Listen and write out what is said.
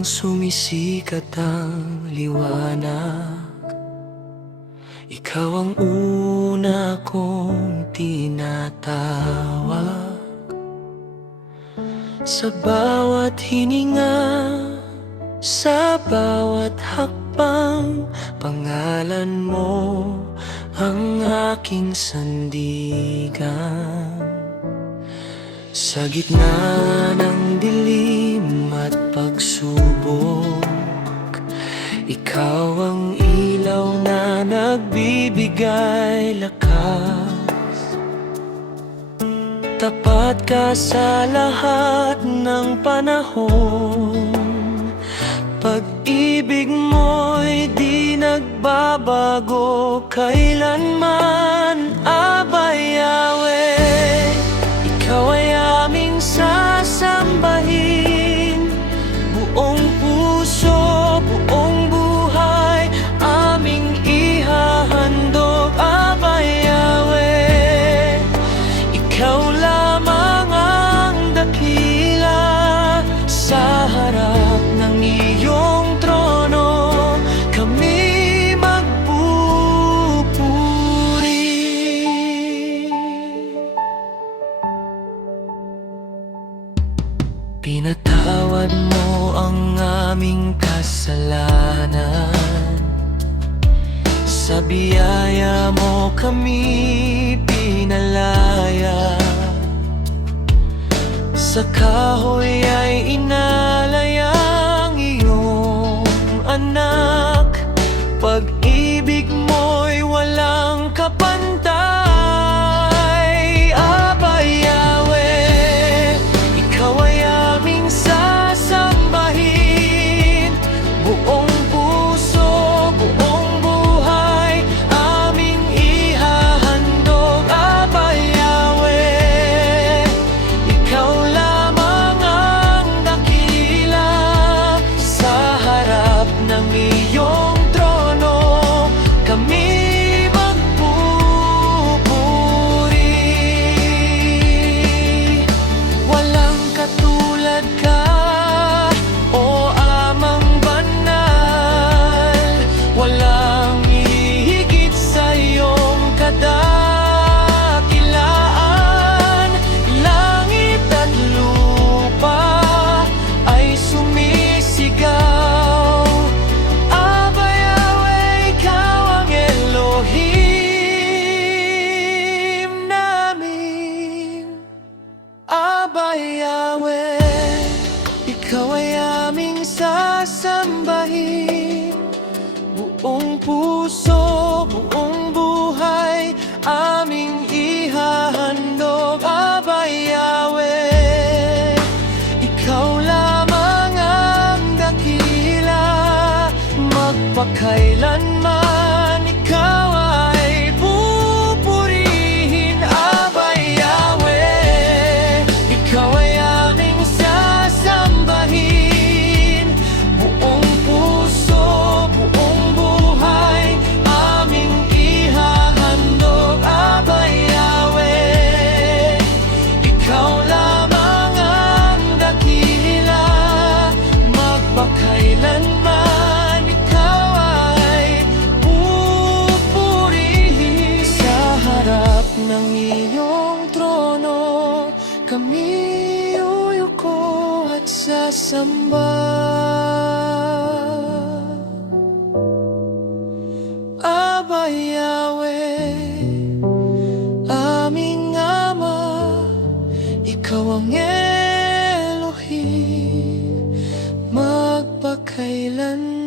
Habang sumisikat ang liwanag, ikaw ang una kong tinatawag. Sa bawat hininga, sa bawat hakbang, pangalan mo ang aking sandigan. Sa gitna ng dilim at pagsubok, ikaw ang ilaw na nagbibigay lakas. Tapat ka sa lahat ng panahon, pag-ibig mo'y di nagbabago kailanman. Abay Yahweh, ikaw ay aming sasambahin, buong puso, buong buhay, aming ihahandog. Abay Yahweh, ikaw lamang ang dakila, sa harap ng iyong trono kami magpupuri. Pinatawad mo ang aming kasalanan, sa biyaya mo kami pinalaya. Sa kahoy ay inalay ang iyong anak, pag-ibig mo'y walang kapantay. Abay Yahweh, ikaw ay aming sasambahin, buong puso, buong buhay, aming ihahandog. Abay Yahweh, ikaw lamang ang dakila, sa harap ng iyong trono kami magpupuri. Walang katulad ka, o amang banal, walang hihigit sa iyong kadakilaan. Langit at lupa ay sumisigaw. Abay Yahweh, ikaw ang Elohim namin. Abay Yahweh, ikaw ay aming sasambahin, buong puso, buong buhay, aming ihahandog. Abay Yahweh, ikaw lamang ang dakila, magpakailanman ikaw ay pupurihin. Abay Yahweh, ikaw ay aming sasambahin, buong puso, buong buhay, aming ihahandog. Abay Yahweh, ikaw lamang ang dakila, magpakailanman ikaw ay pupurihin. Sa harap ng iyong trono kami uyuko at sasamba. Abay Yahweh, aming Ama, ikaw ang Elohim, magpakailanman.